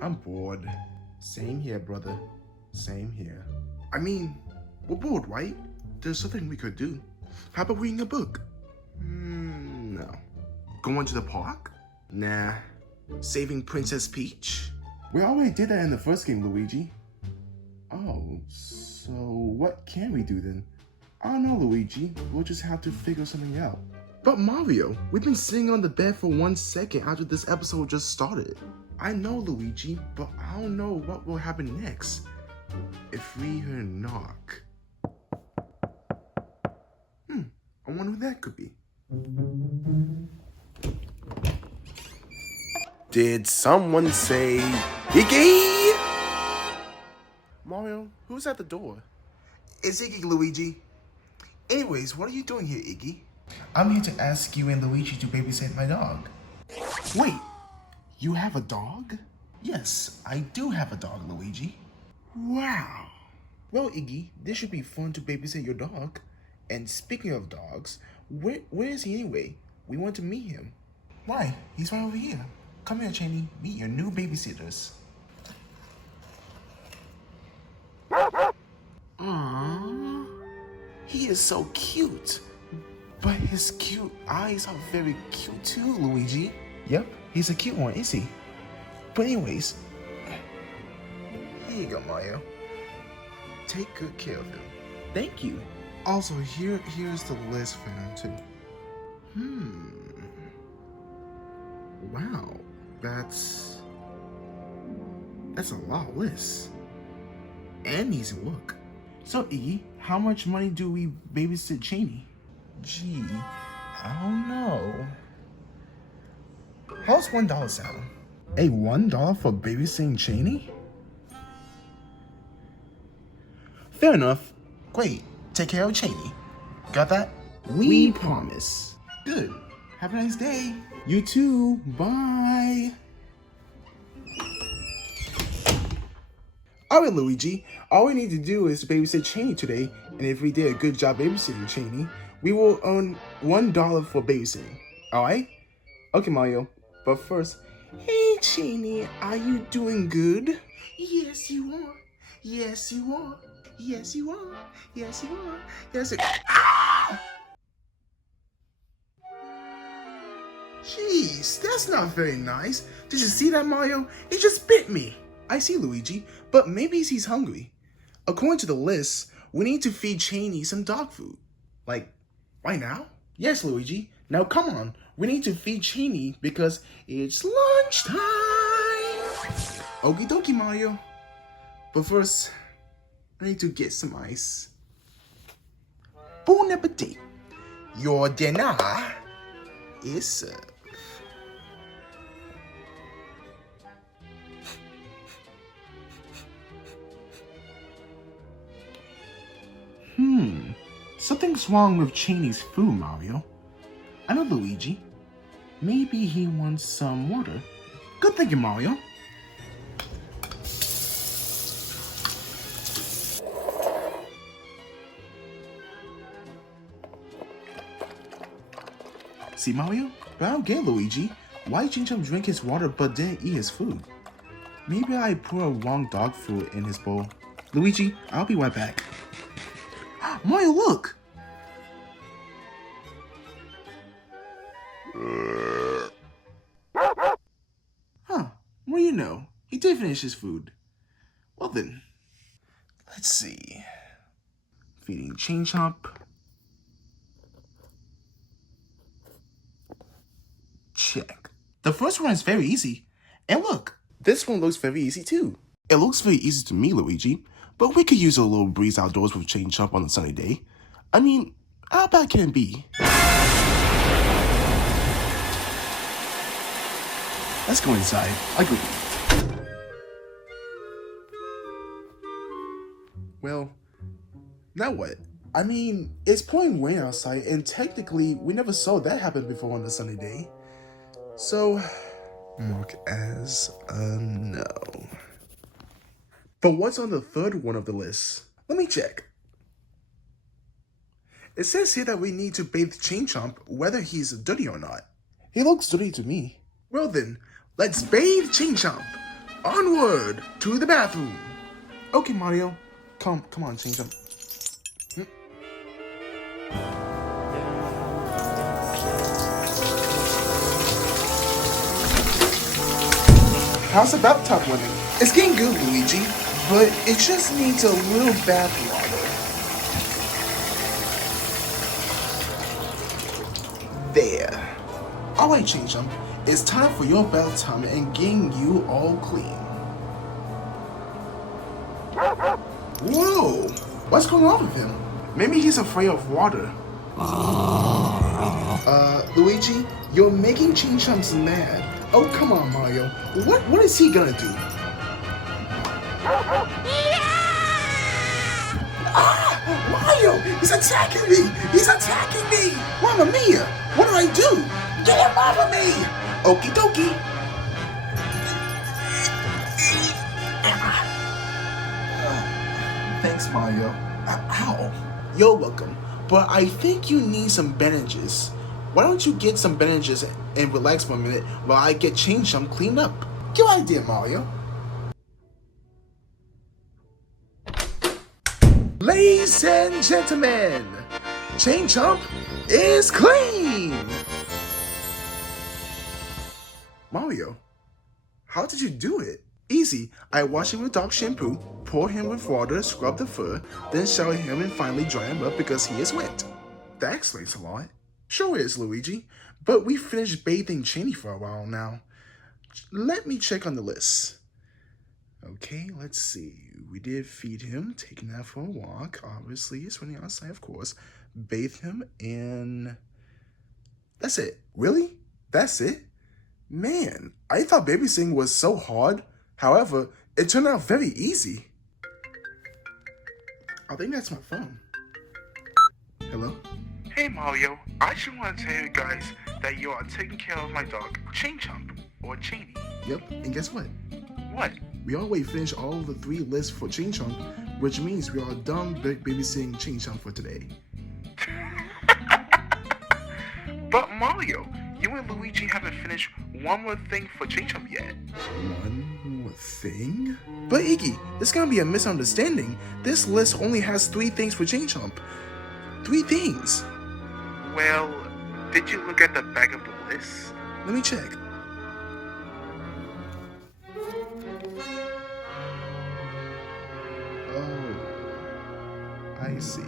I'm bored. Same here, brother. Same here. I mean, we're bored, right? There's something we could do. How about reading a book? No. Going to the park? Nah. Saving Princess Peach? We already did that in the first game, Luigi. Oh, so what can we do then? I don't know, Luigi. We'll just have to figure something out. But Mario, we've been sitting on the bed for 1 second after this episode just started. I know, Luigi, but I don't know what will happen next. If we hear a knock. I wonder who that could be. Did someone say Iggy? Mario, who's at the door? It's Iggy, Luigi. Anyways, what are you doing here, Iggy? I'm here to ask you and Luigi to babysit my dog. Wait, you have a dog? Yes, I do have a dog, Luigi. Wow. Well, Iggy, this should be fun to babysit your dog. And speaking of dogs, where is he anyway? We want to meet him. Why? He's right over here. Come here, Chainy. Meet your new babysitters. Aww. He is so cute. But his cute eyes are very cute too, Luigi. Yep, he's a cute one, is he? But anyways, here you go, Mario. Take good care of him. Thank you. Also, here's the list for him too. Wow, that's a lot of lists. And easy work. So Iggy, how much money do we babysit Chainy? Gee, I don't know. How's $1 sound? A $1 for babysitting Chainy? Fair enough. Great. Take care of Chainy. Got that? We promise. Good. Have a nice day. You too. Bye. Alright, Luigi. All we need to do is babysit Chainy today, and if we did a good job babysitting Chainy, we will earn $1 for babysitting. Alright? Okay, Mario. But first, hey Chainy, are you doing good? Yes, you are. Yes, you are. Yes, you are. Yes, you are. Yes, you are. Ah! Jeez, that's not very nice. Did you see that, Mario? He just bit me. I see, Luigi, but maybe he's hungry. According to the list, we need to feed Chainy some dog food. Like, right now? Yes, Luigi. Now come on, we need to feed Chainy because it's lunchtime. Okie dokie, Mario. But first, I need to get some ice. Bon appetit. Your dinner is served. Something's wrong with Chainy's food, Mario. I know, Luigi. Maybe he wants some water. Good thinking, Mario. See, Mario? But I don't get Luigi. Why did Chomp drink his water but didn't eat his food? Maybe I put a wrong dog food in his bowl. Luigi, I'll be right back. Mario, look! Huh, what do you know? He did finish his food. Well then, let's see. Feeding Chomp. Check. The first one is very easy. And look, this one looks very easy too. It looks very easy to me, Luigi, but we could use a little breeze outdoors with Chomp on a sunny day. I mean, how bad can it be? Let's go inside. Agree. Well, now what? I mean, it's pouring rain outside, and technically, we never saw that happen before on a sunny day. So, mark as a no. But what's on the third one of the list? Let me check. It says here that we need to bathe Chomp whether he's dirty or not. He looks dirty to me. Well then, Let's bathe Chomp. Onward to the bathroom. Okay, Mario. Come on, Chomp. How's the bathtub winning? It's getting good, Luigi, but it just needs a little bath water. There. Alright, Chomp, it's time for your bathtub and getting you all clean. Whoa! What's going on with him? Maybe he's afraid of water. Luigi, you're making Chomp mad. Oh, come on, Mario. What is he gonna do? Ah! Mario! He's attacking me! He's attacking me! Mamma mia! What do I do? Get him off of me! Okie dokie! Thanks, Mario. Ow. You're welcome. But I think you need some bandages. Why don't you get some bandages and relax for a minute while I get Chomp cleaned up? Good idea, Mario. Ladies and gentlemen, Chomp is clean! Mario, how did you do it? Easy. I wash him with dog shampoo, pour him with water, scrub the fur, then shower him and finally dry him up because he is wet. That explains a lot. Sure is, Luigi, but we finished bathing Chainy for a while now. Let me check on the list. Okay, let's see. We did feed him, take him out for a walk, obviously, it's running outside, of course, bathe him, and that's it. Really? That's it? Man, I thought babysitting was so hard. However, it turned out very easy. I think that's my phone. Hello? Hey Mario, I just want to tell you guys that you are taking care of my dog, Chomp, or Chainy. Yep, and guess what? What? We already finished all of the 3 lists for Chomp, which means we are done babysitting Chomp for today. But Mario, you and Luigi haven't finished one more thing for Chomp yet. One more thing? But Iggy, this is gonna be a misunderstanding. This list only has 3 things for Chomp. 3 things. Well, did you look at the back of the list? Let me check. Oh, I see.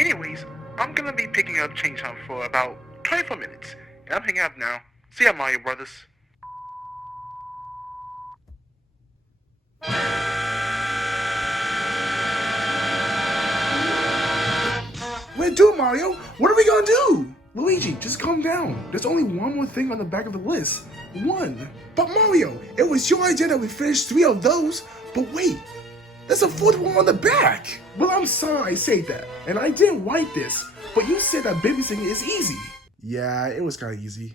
Anyways, I'm gonna be picking up Chomp for about 24 minutes. And I'm hanging up now. See ya, Mario Brothers. We're due, Mario. What are we gonna do? Luigi, just calm down. There's only one more thing on the back of the list. 1. But Mario, it was your idea that we finished 3 of those. But wait, there's a 4th one on the back. Well, I'm sorry I said that. And I didn't write this. But you said that babysitting is easy. Yeah, it was kind of easy.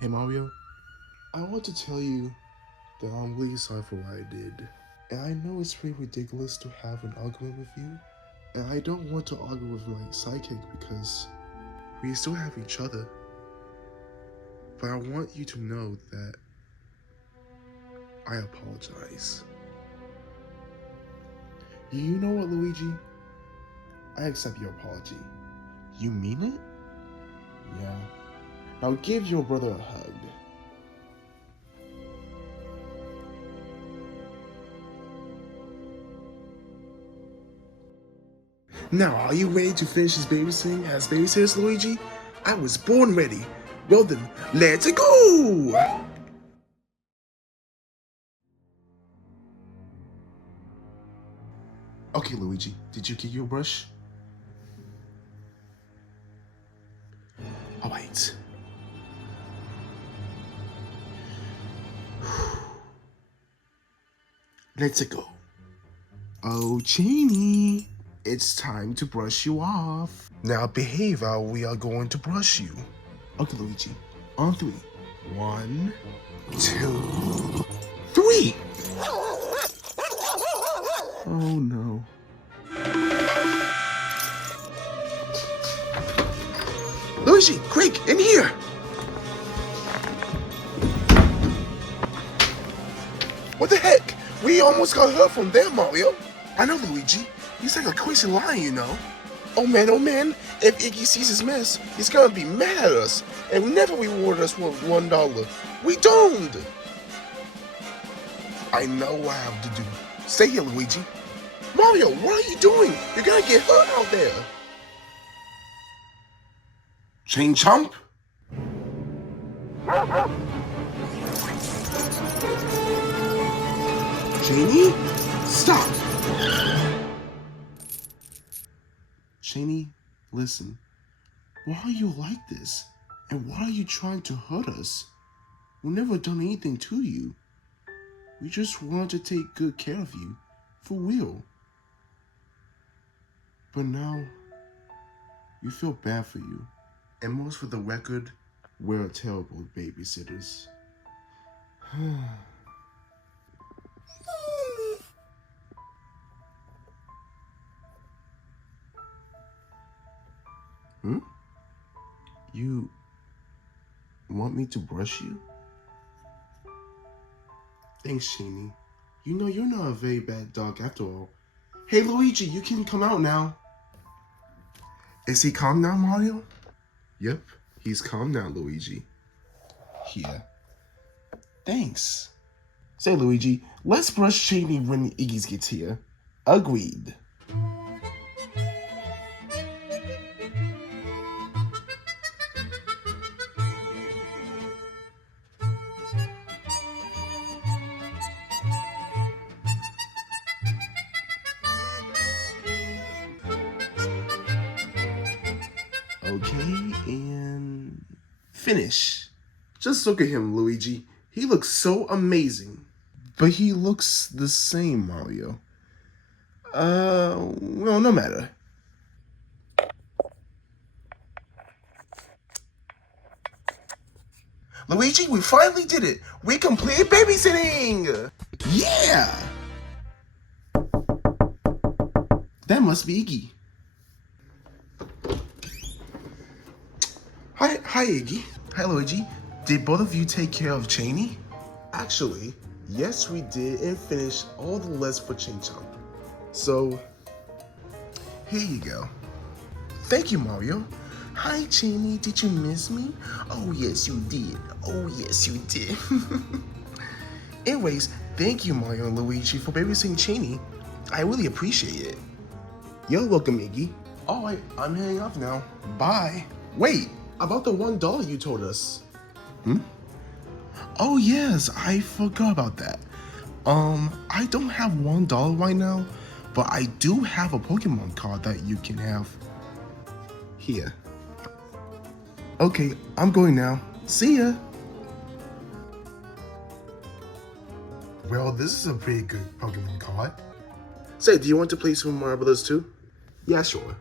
Hey Mario, I want to tell you that I'm really sorry for what I did. And I know it's pretty ridiculous to have an argument with you. And I don't want to argue with my sidekick because we still have each other. But I want you to know that I apologize. You know what, Luigi? I accept your apology. You mean it? Yeah. Now give your brother a hug. Now, are you ready to finish this babysitting as babysitters, Luigi? I was born ready. Well then, let's go! Okay, Luigi, did you get your brush? Alright. Let's go. Oh, Chainy, it's time to brush you off. Now behave how we are going to brush you. Okay, Luigi, on 3. 1, 2, 3. Oh no. Luigi, quick, in here! What the heck? We almost got hurt from there, Mario. I know, Luigi. He's like a crazy lion, you know. Oh man, if Iggy sees his mess, he's gonna be mad at us and never reward us with $1. We don't! I know what I have to do. Stay here, Luigi. Mario, what are you doing? You're gonna get hurt out there. Chomp? Chainy? Stop! Chainy, listen. Why are you like this? And why are you trying to hurt us? We never done anything to you. We just wanted to take good care of you. For real. But now, we feel bad for you. And most for the record, we're terrible babysitters. You want me to brush you? Thanks, Chainy. You know you're not a very bad dog after all. Hey, Luigi, you can come out now. Is he calm now, Mario? Yep, he's calm now, Luigi. Here. Thanks. Say, Luigi, let's brush Chainy when Iggy gets here. Agreed. Okay, and finish. Just look at him, Luigi. He looks so amazing. But he looks the same, Mario. Well, no matter. Luigi, we finally did it! We completed babysitting! Yeah! That must be Iggy. Hi, Iggy. Hi, Luigi. Did both of you take care of Chainy? Actually, yes, we did, and finished all the lists for Chomp. So, here you go. Thank you, Mario. Hi, Chainy. Did you miss me? Oh, yes, you did. Oh, yes, you did. Anyways, thank you, Mario and Luigi, for babysitting Chainy. I really appreciate it. You're welcome, Iggy. Alright, I'm heading off now. Bye. Wait, about the $1 you told us. Oh yes, I forgot about that. I don't have $1 right now, but I do have a Pokemon card that you can have. Here. Okay, I'm going now. See ya. Well, this is a pretty good Pokemon card. Say, do you want to play some Mario Brothers too? Yeah, sure.